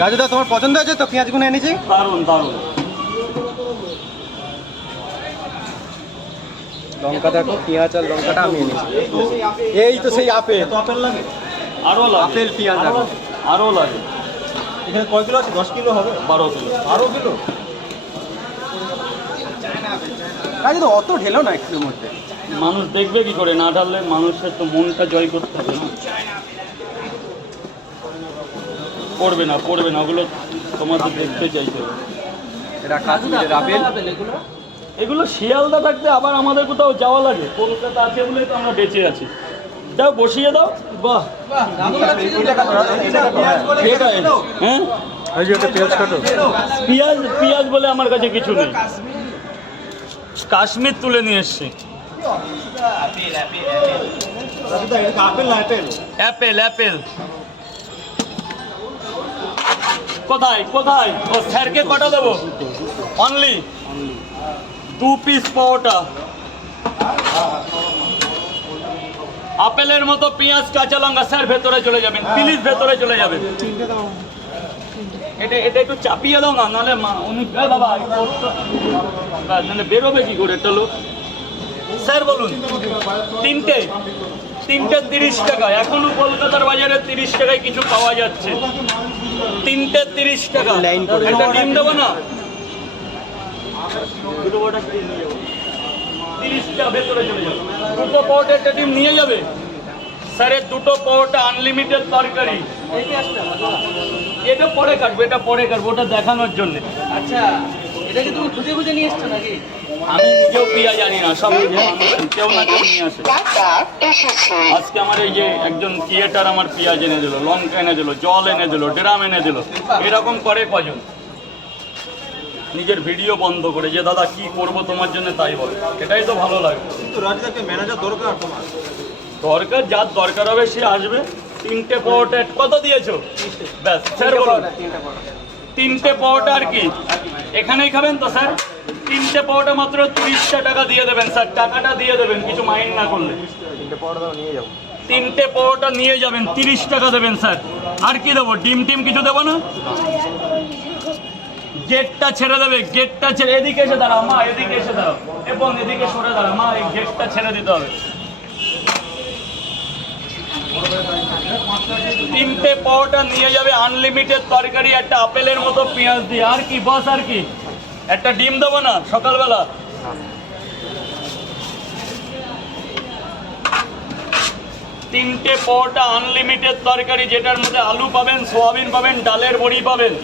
রাজুদা তোমার পছন্দ হয়েছে তো পেঁয়াজগুলো এনেছি? দারুণ দারুণ। লঙ্কা দেখো, পেঁয়াজ আর লঙ্কাটা আমি এনেছি। এই তো সেই আপেল। আপেল লাগে? আরও লাগে। আপেল পেঁয়াজ আরও লাগে। এখানে কয় কিলো আছে? 10 কিলো হবে? 12 কিলো। 12 কিলো? রাজু তো অত ঢেলো না একটুর মধ্যে। মানুষ দেখবে কি করে? না ঢাললে মানুষের তো মনটা জয় করতে হবে না। পড়বে না পড়বে না, ওগুলো তোমাদের দেখতে চাইছে। এটা কাশ্মীরের আপেল। এগুলো শিয়ালদা থাকতে আবার আমাদের কোথাও যাওয়া লাগে? কলকাতা আছে বলে তো আমরা বেঁচে আছি। দাও বসিয়ে দাও। বাহ, হ্যাঁ পেঁয়াজ কাটো। পেঁয়াজ পেঁয়াজ বলে আমার কাছে কিছু নেই। কাশ্মীর তুলে নিয়ে এসছি। অ্যাপেল অ্যাপেল কোথায় কোথায়? ও স্যারকে কটা দেবো? অনলি 2 পিস পাওয়াটা। আপেলের মতো পেঁয়াজ কাঁচা লঙ্কা। স্যার ভেতরে চলে যাবেন প্লিজ, ভেতরে চলে যাবেন। এটা এটা একটু চাপিয়ে দাও না, নাহলে উনি বাবা নাহলে বেরোবে কি করে একটা লোক? স্যার বলুন। তিনটে 30 টাকা। এখনো কলকাতার বাজারে 30 টাকায় কিছু পাওয়া যাচ্ছে। তিনটে 30 টাকা। একটা ডিম দেবো না? 30 টাকা ভেতরে চলে যাবে। দুটো পাওয়াটা একটা ডিম নিয়ে যাবে। স্যারের দুটো পাওয়াটা আনলিমিটেড তরকারি। এটা পরে কাটবো, এটা পরে কাটবো, ওটা দেখানোর জন্য। আচ্ছা, এটা কি তুমি খুঁজে খুঁজে নিয়ে এসছো নাকি? আমি নিজেও পিয়া জানি না, সব কেউ না কেউ নিয়ে আসে। আজকে আমার এই যে একজন ক্রিয়েটার আমার পেঁয়াজ এনে দিল, লঙ্কা এনে দিল, জল এনে দিল, ড্রাম এনে দিল। এরকম করে কজন? নিজের ভিডিও বন্ধ করে যে দাদা কি করব তোমার জন্য তাই বলে। এটাই তো ভালো লাগে। কিন্তু রাজুদাকে ম্যানেজার দরকার তোমার। দরকার, যার দরকার হবে সে আসবে। 3টে পাওয়াটা কত দিয়েছো? ব্যাস স্যার বলুন। 3টে পাওয়াটা আর কি এখানেই খাবেন তো স্যার? 3টে পাওয়াটা মাত্র 30 টাকা দিয়ে দেবেন স্যার। টাকাটা দিয়ে দেবেন কিছু মাইন্ড না করলে। 3টে পাওয়াটা নিয়ে যাবেন, 30 টাকা দেবেন স্যার। আর কি দেবো? ডিম টিম কিছু দেবো না? গেটটা ছেড়ে দেবে, গেটটা ছেড়ে। এদিকে এসে দাঁড়াও মা, এদিকে এসে দাঁড়াও এবং এদিকে সরে দাঁড়াও মা। এই গেটটা ছেড়ে দিতে হবে। 3টে পাওয়াটা নিয়ে যাবে, আনলিমিটেড তরকারি, একটা আপেলের মতো পেঁয়াজ দিয়ে। আর কি বস? আর কি? একটা ডিম দেবো না সকালবেলা? 3টে পাওয়াটা আনলিমিটেড তরকারি, যেটার মধ্যে আলু পাবেন, সোয়াবিন পাবেন, ডালের বড়ি পাবেন।